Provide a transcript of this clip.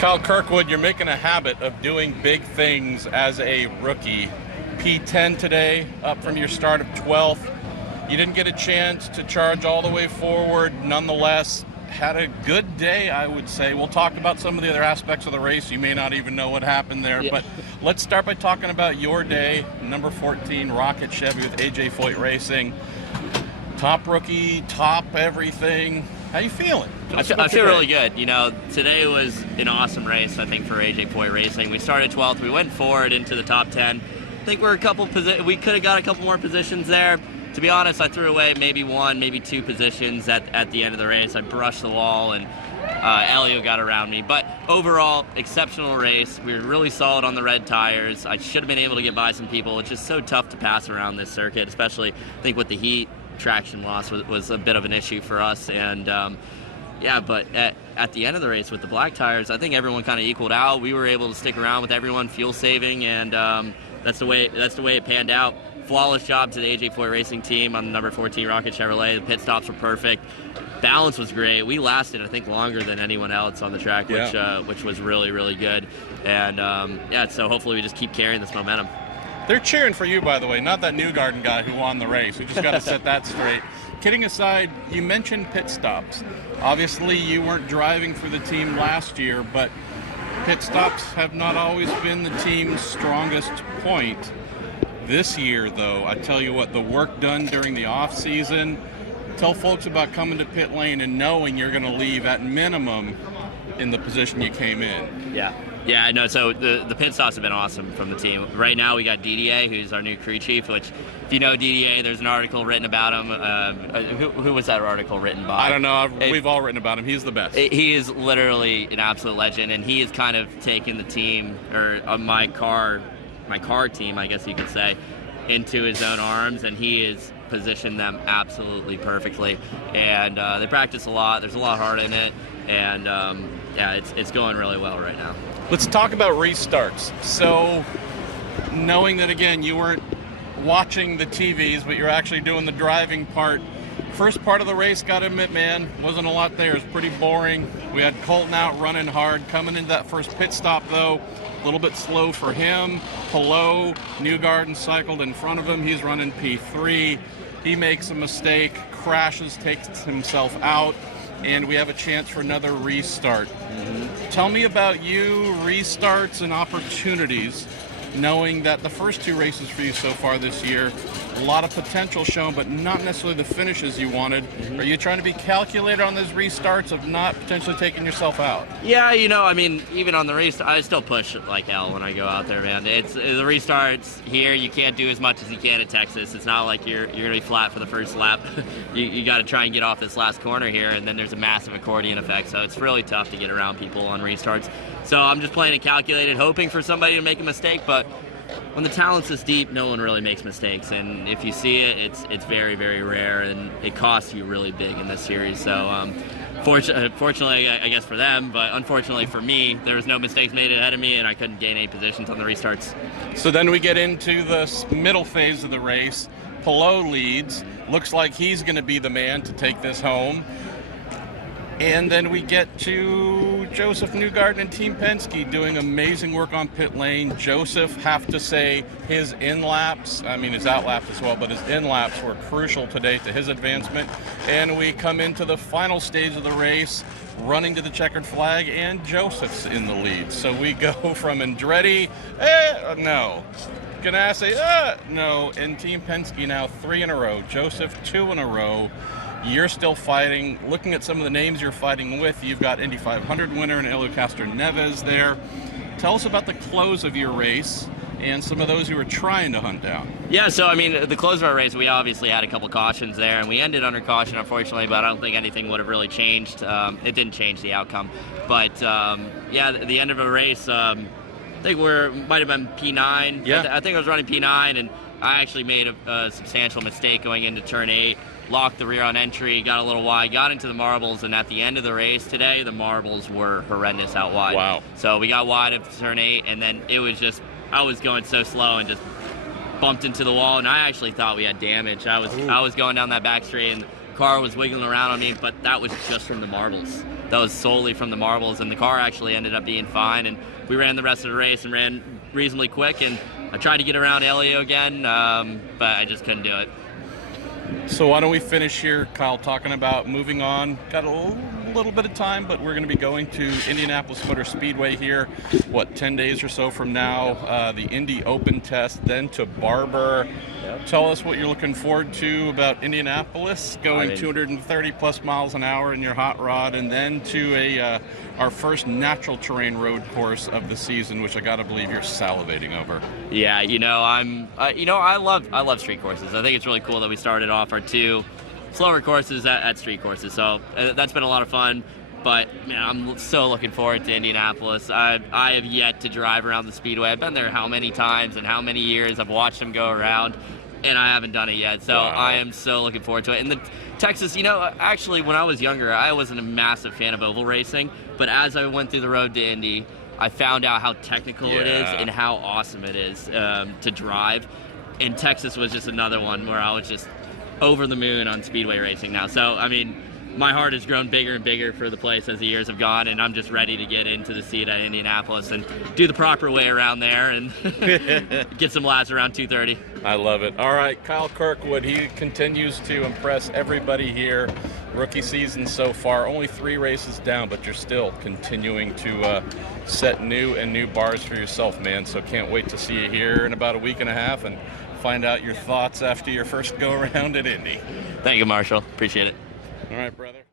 Kyle Kirkwood, you're making a habit of doing big things as a rookie. P10 today, up from your start of 12th. You didn't get a chance to charge all the way forward. Nonetheless, had a good day, I would say. We'll talk about some of the other aspects of the race. You may not even know what happened there. Yeah. But let's start by talking about your day. Number 14, Rocket Chevy with Foyt Racing. Top rookie, top everything. How you feeling? I feel really good. You know, today was an awesome race, I think, for Foyt Racing. We started 12th. We went forward into the top 10. I think we could have got a couple more positions there. To be honest, I threw away maybe one, maybe two positions at the end of the race. I brushed the wall, and Elio got around me. But overall, exceptional race. We were really solid on the red tires. I should have been able to get by some people. It's just so tough to pass around this circuit, especially, I think, with the heat. Traction loss was a bit of an issue for us, and yeah, but at the end of the race with the black tires, I think everyone kind of equaled out. We were able to stick around with everyone, fuel saving, and that's the way it panned out. Flawless job to the Foyt Racing team on the number 14 Rocket Chevrolet. The pit stops were perfect. Balance was great. We lasted, I think, longer than anyone else on the track, which was really, really good. And yeah, so hopefully we just keep carrying this momentum. They're cheering for you, by the way, not that Newgarden guy who won the race. We just got to set that straight. Kidding aside, you mentioned pit stops. Obviously, you weren't driving for the team last year, but pit stops have not always been the team's strongest point. This year, though, I tell you what, the work done during the off-season, tell folks about coming to pit lane and knowing you're going to leave at minimum in the position you came in. Yeah, I know. So the pit stops have been awesome from the team. Right now we got DDA, who's our new crew chief, which, if you know DDA, there's an article written about him. Who was that article written by? I don't know. We've all written about him. He's the best. He is literally an absolute legend, and he has kind of taken the team, or my car team, I guess you could say, into his own arms, and he has positioned them absolutely perfectly. And they practice a lot. There's a lot of heart in it, and yeah, it's going really well right now. Let's talk about restarts. So, knowing that, again, you weren't watching the TVs, but you're actually doing the driving part. First part of the race, gotta admit, man, wasn't a lot there. It was pretty boring. We had Colton out running hard. Coming into that first pit stop, though, a little bit slow for him. Hello, Newgarden cycled in front of him. He's running P3. He makes a mistake, crashes, takes himself out, and we have a chance for another restart. Tell me about you, restarts and opportunities, knowing that the first two races for you so far this year, a lot of potential shown, but not necessarily the finishes you wanted. Are you trying to be calculated on those restarts of not potentially taking yourself out? Yeah, you know, I mean, even on the restart, I still push it like hell when I go out there, man. It's the restarts here. You can't do as much as you can at Texas. It's not like you're gonna be flat for the first lap. you got to try and get off this last corner here, and then there's a massive accordion effect. So it's really tough to get around people on restarts. So I'm just playing it calculated, hoping for somebody to make a mistake, but when the talent's this deep, no one really makes mistakes, and if you see it, it's very, very rare, and it costs you really big in this series. So fortunately, I guess for them, but unfortunately for me, there was no mistakes made ahead of me, and I couldn't gain any positions on the restarts. So then we get into the middle phase of the race. Pelot leads. Looks like he's going to be the man to take this home. And then we get to Joseph Newgarden and Team Penske doing amazing work on pit lane. Joseph, have to say, his in-laps, I mean his out-laps as well, but his in-laps were crucial today to his advancement. And we come into the final stage of the race, running to the checkered flag, and Joseph's in the lead. So we go from Andretti, no. Ganassi, no. And Team Penske now 3 in a row. Joseph 2 in a row. You're still fighting. Looking at some of the names you're fighting with, you've got Indy 500 winner and Helio Castroneves there. Tell us about the close of your race and some of those you were trying to hunt down. Yeah, so I mean, the close of our race, we obviously had a couple cautions there, and we ended under caution, unfortunately, but I don't think anything would have really changed. It didn't change the outcome. But yeah, the end of a race, I think might have been P9. Yeah. I think I was running P9, and I actually made a substantial mistake going into turn 8. Locked the rear on entry, got a little wide, got into the marbles, and at the end of the race today, the marbles were horrendous out wide. Wow. So we got wide up to turn 8, and then it was just, I was going so slow and just bumped into the wall, and I actually thought we had damage. I was going down that back straight, and car was wiggling around on me, but that was just from the marbles. That was solely from the marbles, and the car actually ended up being fine, and we ran the rest of the race and ran reasonably quick, and I tried to get around Elio again, but I just couldn't do it. So why don't we finish here, Kyle, talking about moving on. Got a little bit of time, but we're going to be going to Indianapolis Motor Speedway here, 10 days or so from now, the Indy Open test, then to Barber. Yep. Tell us what you're looking forward to about Indianapolis, going 230 plus miles an hour in your hot rod, and then to our first natural terrain road course of the season, which I got to believe you're salivating over. Yeah, I love street courses. I think it's really cool that we started off our 2 slower courses at street courses. So that's been a lot of fun. But man, I'm so looking forward to Indianapolis. I have yet to drive around the Speedway. I've been there how many times and how many years. I've watched them go around, and I haven't done it yet. So wow. I am so looking forward to it. And the Texas, actually when I was younger, I wasn't a massive fan of oval racing. But as I went through the road to Indy, I found out how technical it is and how awesome it is to drive. And Texas was just another one where I was just over the moon on speedway racing now. So, I mean, my heart has grown bigger and bigger for the place as the years have gone, and I'm just ready to get into the seat at Indianapolis and do the proper way around there and get some laps around 230. I love it. All right, Kyle Kirkwood, he continues to impress everybody here. Rookie season so far, only 3 races down, but you're still continuing to set new bars for yourself, man. So can't wait to see you here in about a week and a half and find out your thoughts after your first go around at Indy. Thank you, Marshall. Appreciate it. All right, brother.